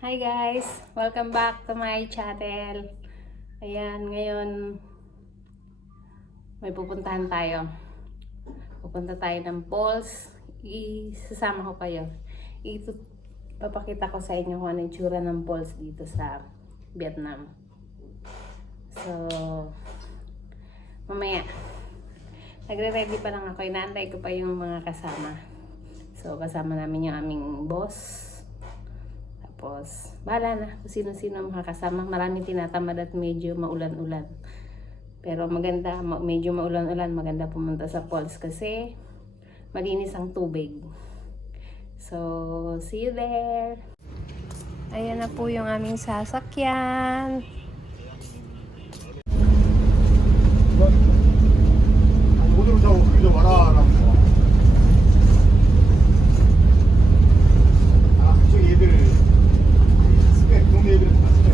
Hi guys! Welcome back to my channel. Ayan, ngayon may pupuntahan tayo. Pupunta tayo ng falls. Isasama ko kayo. Papakita ko sa inyo kung ano yung tsura ng falls dito sa Vietnam. So, mamaya. Nagre-ready pa lang ako. Inaantay ko pa yung mga kasama. So, kasama namin yung aming boss. Tapos, bahala na kung sino-sino makakasama. Maraming tinatamad at medyo maulan-ulan. Pero maganda, medyo maulan-ulan, maganda pumunta sa falls kasi malinis ang tubig. So, see you there! Ayan na po yung aming sasakyan. 오늘은 다 그저 와라라고. 그쪽 애들 스펙 동네 애들은 다 스펙.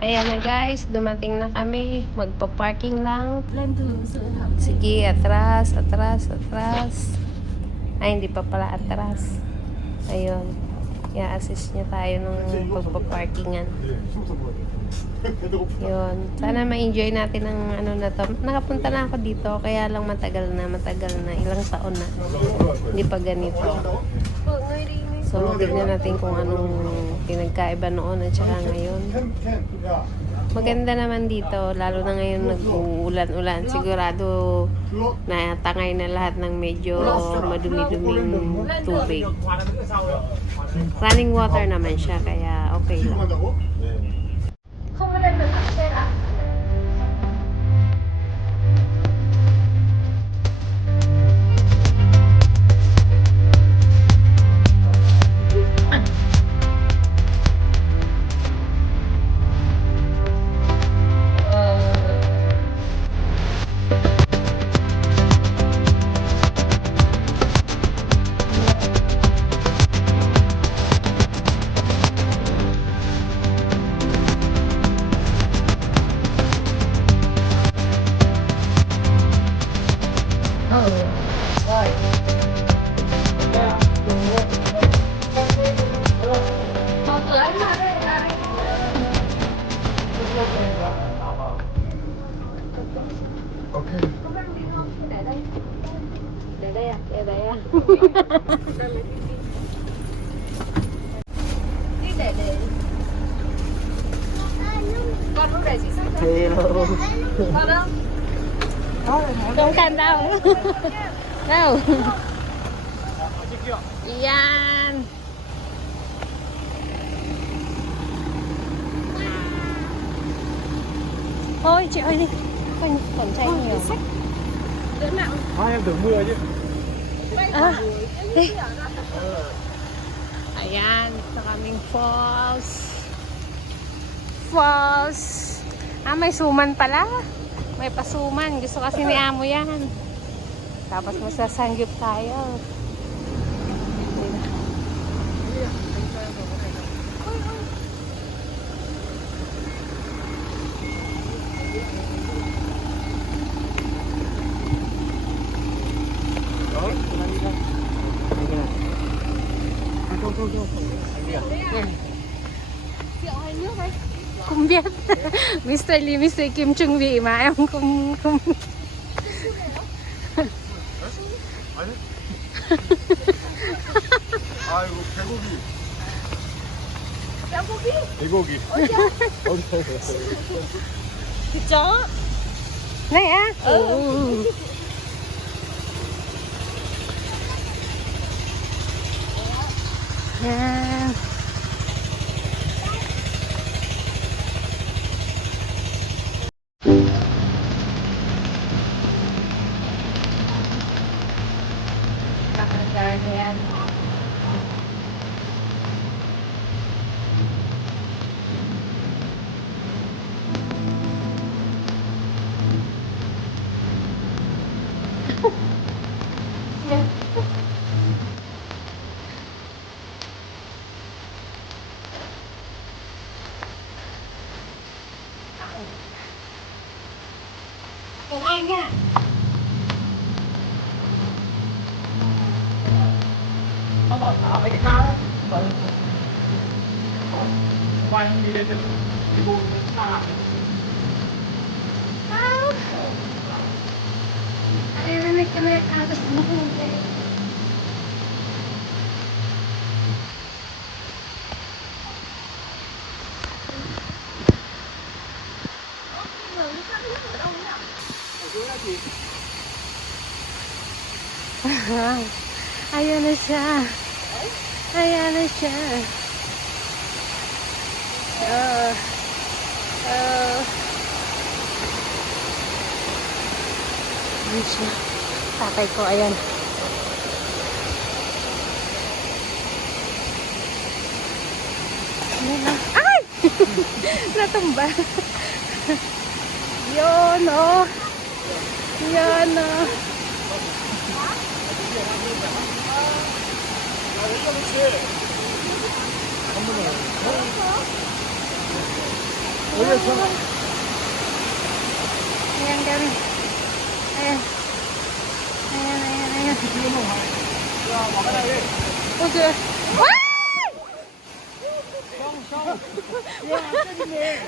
Ayan na guys, dumating na kami. Magpa-parking lang. Sige, atras. Ay, hindi pa pala atras. Ayun. I-assist niya tayo nung pagpa-parkingan. Yun. Sana ma-enjoy natin ang ano na to. Nakapunta na ako dito, kaya lang matagal na. Ilang taon na. Hindi pa ganito. So, tignan natin kung anong pinagkaiba noon at saka ngayon. Maganda naman dito, lalo na ngayon nag-uulan-ulan. Sigurado na tangay na lahat ng medyo madumi-duming tubig. Running water naman siya, kaya okay lang. Không cần đâu. Đâu. Yan. Thôi chị ơi đi. Còn chay nhiều. em tưởng mưa chứ. Đi. Ayan, sa kaming falls. May suman pala. May pasuman. Gusto kasi ni Amo yan. Tapos masasanggip tayo. Không biết. Mr. Lee, Mr. Kim chuẩn bị mà em không 아니? 아이고 개고기. 개고기. Chó. Này á. Yan. Yan. niya. Narinig ka na yung kagas mo. Ayan na siya. Ayan na siya. Oh. Oh. Ayan siya. Tatay ko, ayan. Ayan na. Ay! Natumba. Yun, oh. Yan, oh. Ayan, ganun. Ayan. Ayan, ayan, ayan. Oke.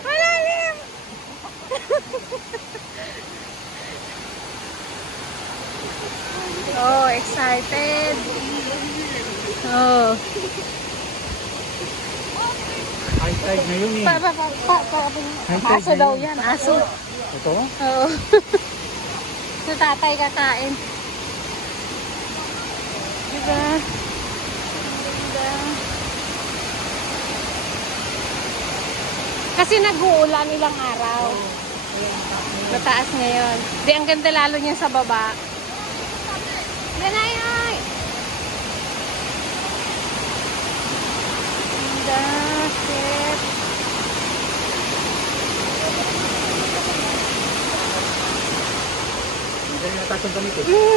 Malalim! Oh, excited. Oh. High tide ngayon eh. Aso daw yan, aso. Ito? Oo. Sa tatay kakain. Diba? Diba? Kasi nag-uulan ilang araw. Mataas ngayon. Di, ang ganda lalo niya sa baba. Ganay, ay! Ganda, shit.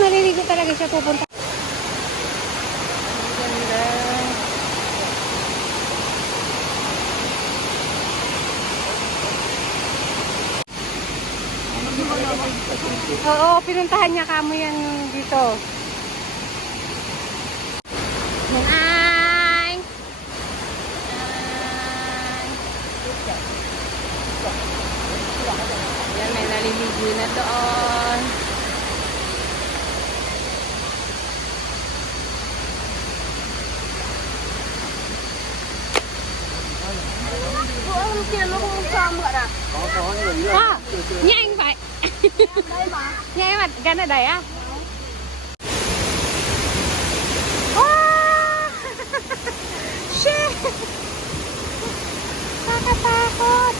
Naliligo talaga siya pupunta. Ang ganda. Oo, pinuntahan niya kamo yan dito. Hi! Yan, may naliligo na doon. Ah, nhà anh vậy. Nhà em mà gần ở đây á. Wow! Shit! Nakatakot.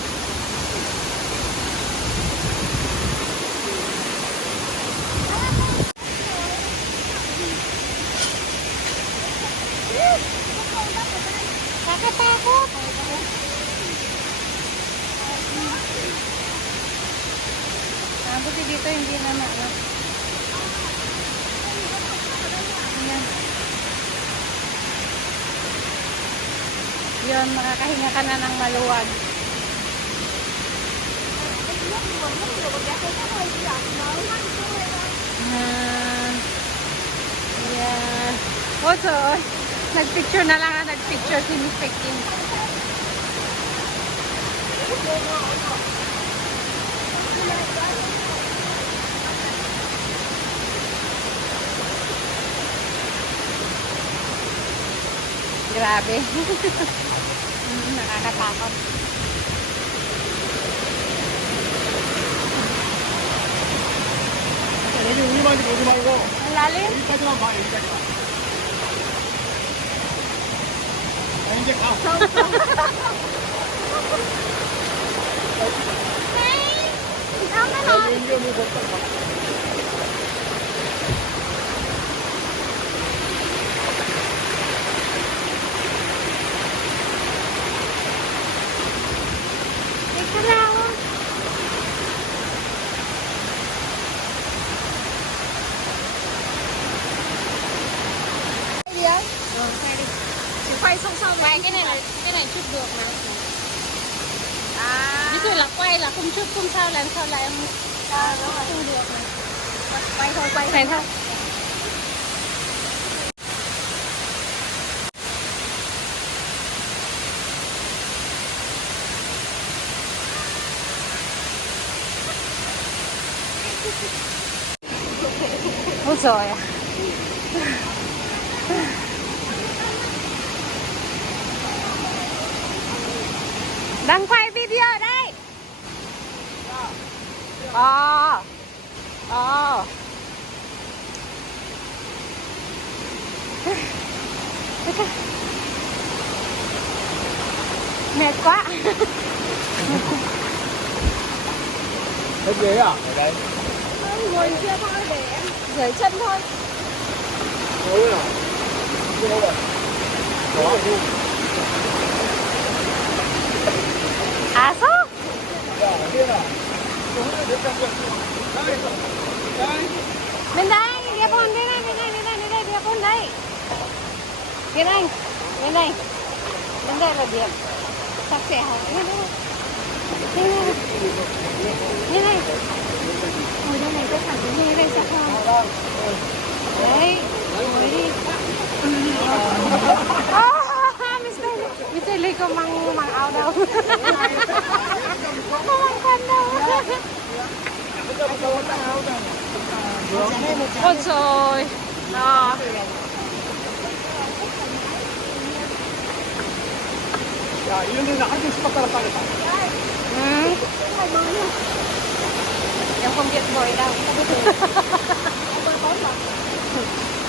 Nakatakot. Buti dito hindi na ano. Ayan. Yun, makakahinga ka na ng maluwag. Ayan. Also, nagpicture na lang, nagpicture si Miss Peking. Grabe. Nakakatakot. 여기 우리만 오지 말고 Ang lalim? 여기까지만 봐, 여기까지만. 자, 이제 가. Tama na. 여기 뭐 걷다 가. Teka lang. Quay song song Quay cái này chút được mà. Ví dụ là quay là không chút không sao, làm sao lại em Quay thôi, quay Này thôi. Ôi trời ạ. Đang quay video đây. Ờ. Mệt quá. Cái ghế à? Ở đây. ngồi kia thôi để em rửa chân thôi. Ôi à. Đi đâu rồi? Đó rồi đi. À số. Dạ, điên à? Đúng rồi, đến trong đây. Đây. Đây. Bên đây, địa phone bên đây, địa phone đây. Bên anh, bên đây. Bên đây là điểm. Sạch sẽ hả? Bên đây. Như này. Ngồi đây này, tôi thẳng như đây sạch không? Đấy, ngồi đi. Mr. Lee có mang áo đâu. Không mang khăn đâu. Ôi trời. Đó. 야, 이런 데는 한쪽 수박가락 빠졌다. Em không biết bơi đâu.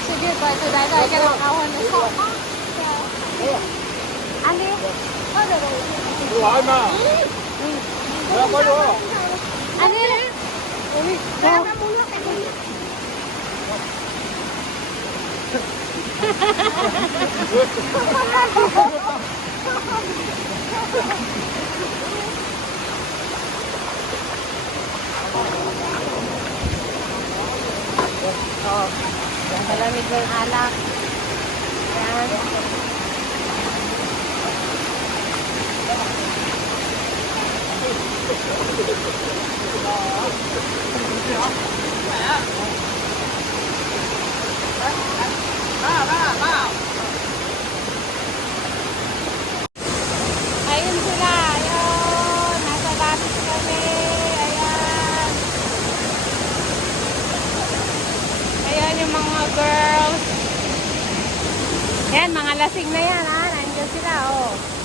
Chị biết bơi từ đấy rồi, cái nào cao hơn nữa. Ăn đi. 이리 와, 임마. 야, 빨리 와. Ăn đi. Ra ra mua nước em đi. Oh, yang malamig ng alak. Yan. Ayun sila, ayun. Nasa batis kami. Ayan. Ayan yung mga girls. Ayan, mga lasing na yan, ha. Nandiyan sila, oh.